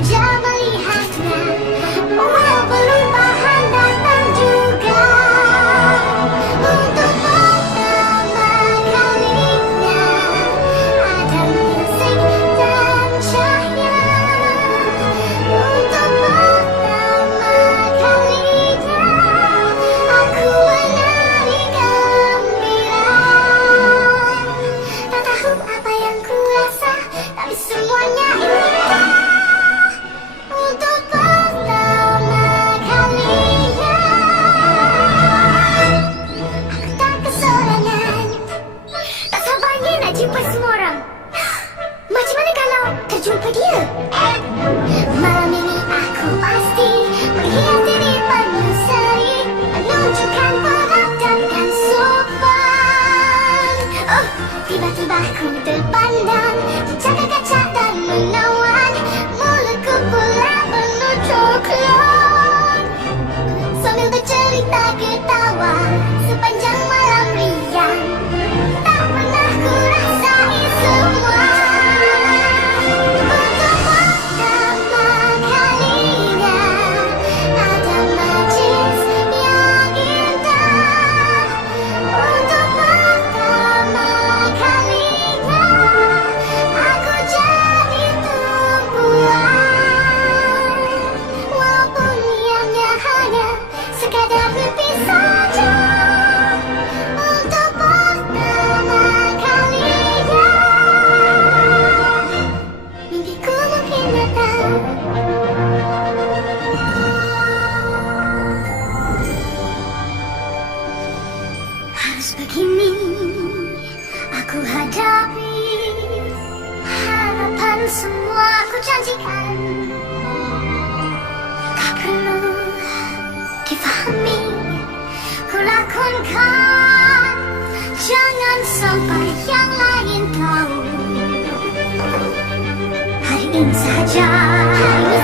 saja melihatnya, walau belum paham datang juga. Untuk pertama kalinya ada musik dan cahaya. Untuk pertama kalinya aku menari gembira. Tak tahu apa yang ku rasa, tapi semuanya indah. Untuk pertama kalinya aku tak kesorangan. Tak sabarnya nak jumpa semua orang. Macam mana kalau terjumpa dia? Malam ini aku pasti menghias diri penuh seri, menunjukkan peradab dan sopan. Oh, tiba-tiba aku terpandang, jaga kaca dan menawan. Mulutku pula penuh coklat, sambil bercerita ketawa sepanjang malam riang. Tak pernah ku rasai semua. Untuk pertama kalinya ada majlis yang indah. Untuk pertama kalinya aku jadi tumpuan, walaupun ianya hanya sekadar mimpi saja. Untuk pertama kalinya mimpiku mungkin nyata. Harus begini aku hadapi harapan semua aku janjikan. Tak perlu difahami, ku lakonkan. Jangan sampai yang lain tahu. Hari ini saja, hari ini